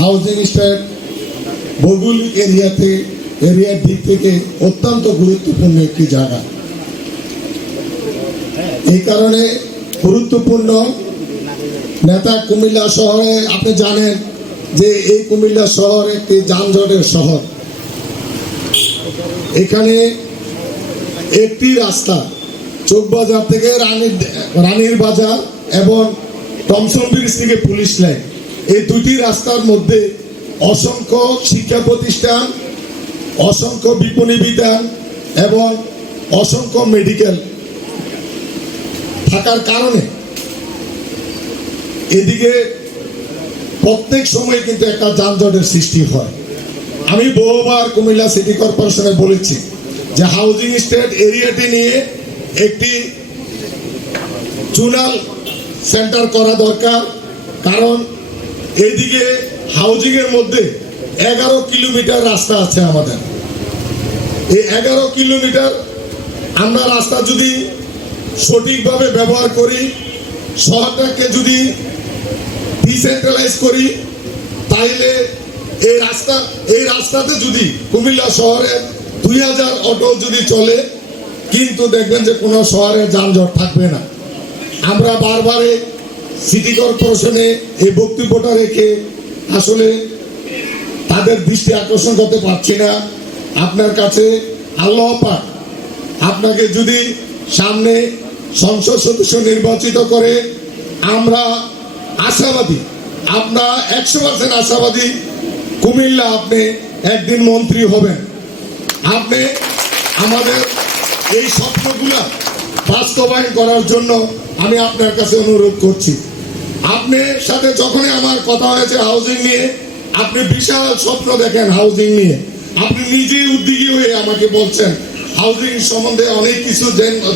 Housing state ভৌগোলিক এরিয়াতে এরিয়ার দিক থেকে অত্যন্ত গুরুত্বপূর্ণ একটি জায়গা। এই কারণে গুরুত্বপূর্ণ নেতা কুমিল্লা শহরে, আপনি জানেন যে এই কুমিল্লা শহর একটি যানজটের শহর। এখানে একটি রাস্তা চোখবাজার থেকে রানীর রানীর বাজার এবং টমসন ব্রিজ থেকে পুলিশ লাইন। এই দুটি রাস্তার মধ্যে অসংখ্য শিক্ষা প্রতিষ্ঠান, অসংখ্য বিপণী বিধান এবং অসংখ্য মেডিকেল থাকার কারণে এদিকে প্রত্যেক সময় কিন্তু একটা যানজটের সৃষ্টি হয়। আমি বহুবার কুমিল্লা সিটি কর্পোরেশনে বলেছি যে হাউজিং স্টেট এরিয়াটি নিয়ে একটি চুনাল সেন্টার করা দরকার, কারণ এইদিকে হাউজিং এর মধ্যে এগারো কিলোমিটার রাস্তা আছে আমাদের। এই এগারো কিলোমিটার আমরা রাস্তা যদি সঠিকভাবে ব্যবহার করি, শহরটাকে যদি ডিসেন্ট্রালাইজ করি, তাইলে এই রাস্তা, এই রাস্তাতে যদি কুমিল্লা শহরে দুই হাজার অটো যদি চলে, কিন্তু দেখবেন যে কোনো শহরে যানজট থাকবে না। আমরা বারবারে সিটি কর্পোরেশনে এই বক্তব্যটা রেখে আসলে তাদের দৃষ্টি আকর্ষণ করতে পারছি না। আপনার কাছে আল্লাহ পাক আপনাকে যদি সামনে সংসদ সদস্য নির্বাচিত করে, আমরা আশাবাদী, আমরা একশো পার্সেন্ট আশাবাদী কুমিল্লা আপনি একদিন মন্ত্রী হবেন। আপনি আমাদের এই স্বপ্নগুলা বাস্তবায়ন করার জন্য আমি আপনার কাছে অনুরোধ করছি। আপনার সাথে যখনই আমার কথা হয়েছে হাউজিং নিয়ে, আপনি বিশাল স্বপ্ন দেখেন হাউজিং নিয়ে। আপনি নিজেই উদ্যোগী হয়ে আমাকে বলছেন হাউজিং সম্বন্ধে অনেক কিছু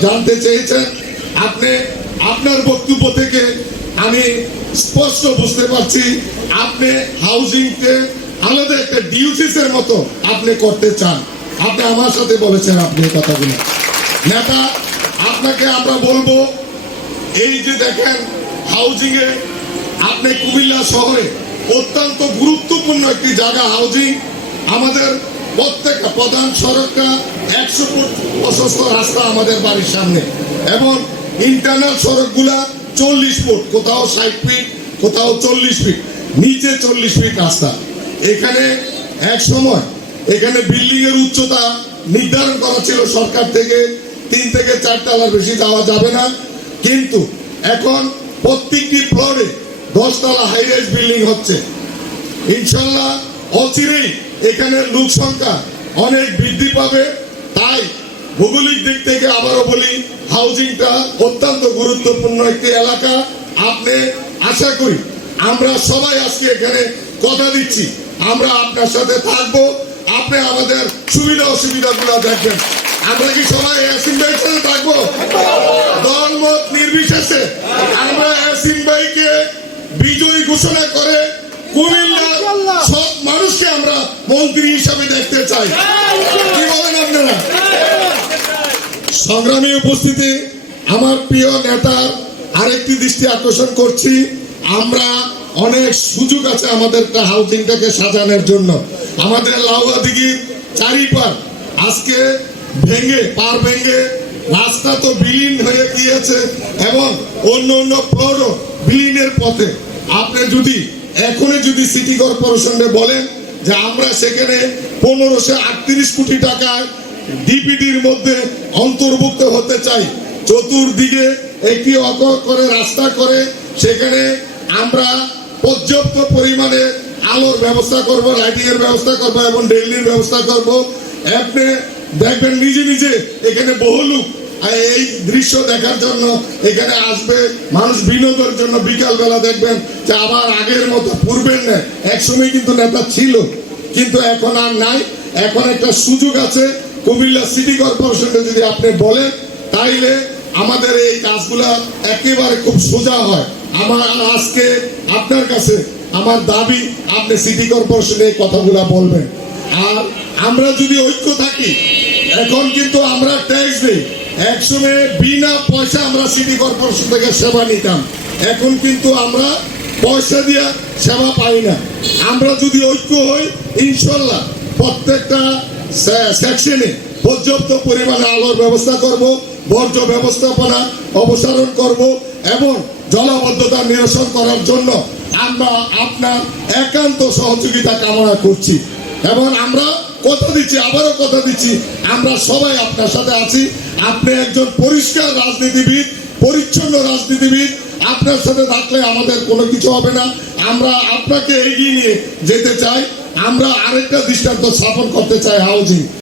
জানতে চেয়েছেন। আপনি, আপনার বক্তব্য থেকে আমি স্পষ্ট বুঝতে পারছি, আপনি হাউজিংকে আলাদা একটা ডিউটিস এর মতো আপনি করতে চান। আপনি আমার সাথে বলেছেন আপনি কথাগুলো। নেতা, আপনাকে আমরা বলব এই যে দেখেন হাউজিং এ আপনি কুমিল্লা শহরে অত্যন্ত গুরুত্বপূর্ণ একটি জায়গা হাউজিং আমাদের প্রত্যেকটা প্রধান সড়কটা একশো ফুট প্রশস্ত রাস্তা আমাদের বাড়ির সামনে। এবং ইন্টারনাল সড়কগুলা চল্লিশ ফুট, কোথাও ষাট ফিট কোথাও চল্লিশ ফিট নিচে চল্লিশ ফিট রাস্তা। এখানে এক সময় এখানে বিল্ডিং এর উচ্চতা নির্ধারণ করা ছিল সরকার থেকে, তিন থেকে চার তলার বেশি যাওয়া যাবে না। কিন্তু এখন প্রত্যেকটি ফ্লোরে দশতলা হাই রাইজ বিল্ডিং হচ্ছে। ইনশাল্লাহ অচিরেই এখানের লোক সংখ্যা অনেক বৃদ্ধি পাবে। তাই ভৌগোলিক দিক থেকে আবারও বলি হাউজিংটা অত্যন্ত গুরুত্বপূর্ণ একটি এলাকা। আপনি আশা করি আমরা সবাই আজকে এখানে কথা দিচ্ছি। আমরা আপনার সাথে থাকব। আপনি আমাদের সুবিধা অসুবিধাগুলো দেখবেন। আমরা কি সবাই ভাইয়ের সাথে থাকব? দলমত নির্বিশেষে আমরা অ্যাসিম ভাইকে বিজয়ী ঘোষণা করে কুমিল্লার সব মানুষকে আমরা মন্ত্রী হিসাবে দেখতে চাই। কি বলেন আপনারা? সংগ্রামী উপস্থিতি আমার প্রিয় নেতা আরেকটি দৃষ্টি আকর্ষণ করছি। আমরা অনেক সুযোগ আছে আমাদের হাউজিংটাকে সাজানোর জন্য। আমাদের লাউয়া দিঘির চারিপার আজকে ভেঙে, পার ভেঙে রাস্তা তো বিলীন হয়ে গিয়েছে এবং অন্য অন্য ফ্লোরও বিলীনের পথে। আপনি যদি, এখনই যদি সিটি কর্পোরেশনে বলেন যে আমরা সেখানে পনেরোশো আটত্রিশ কোটি টাকায় ডিপিডির মধ্যে অন্তর্ভুক্ত হতে চাই, চতুর্দিকে একটি অক করে রাস্তা করে সেখানে আমরা পর্যাপ্ত পরিমাণে আলোর ব্যবস্থা করব লাইটিং এর ব্যবস্থা করব এবং ডেইলির ব্যবস্থা করব, আপনি দেখবেন নিজে নিজে এখানে বহু লোক। এই দৃশ্য দেখার জন্য এখানে আসবে মানুষ বিনোদনের জন্য বিকাল বেলা দেখবেন যে আবার আগের মতো পূর্বের নেই একসময় কিন্তু নেতা ছিল, কিন্তু এখন আর নাই। এখন একটা সুযোগ আছে, কুমিল্লা সিটি কর্পোরেশনে যদি আপনি বলেন, তাইলে আমাদের এই কাজগুলা একেবারে খুব সোজা হয়। আমার আজকে আপনার কাছে আমার দাবি, আপনি সিটি কর্পোরেশনে এই কথাগুলা বলবেন। আর আমরা যদি ঐক্য থাকি এখন কিন্তু আমরা ট্যাক্স দিই একসময় বিনা পয়সা আমরা সিটি কর্পোরেশন থেকে সেবা নিতাম। এখন কিন্তু আমরা পয়সা দিয়ে সেবা পাই না। আমরা যদি ঐক্য হই, ইনশাল্লাহ প্রত্যেকটা সেকশনে পর্যাপ্ত পরিমাণে আলোর ব্যবস্থা করব, বর্জ্য ব্যবস্থাপনা অপসারণ করব এবং জলাবদ্ধতা নিরসন করার জন্য আমরা আপনার একান্ত সহযোগিতা কামনা করছি। এবং আমরা কথা দিচ্ছি, আবারও কথা দিচ্ছি, আমরা সবাই আপনার সাথে আছি। আপনি একজন পরিষ্কার রাজনীতিবিদ, পরিচ্ছন্ন রাজনীতিবিদ, আপনার সাথে থাকলে আমাদের কোনো কিছু হবে না। আমরা আপনাকে এগিয়ে নিয়ে যেতে চাই। আমরা আরেকটা দৃষ্টান্ত স্থাপন করতে চাই হাউজিং।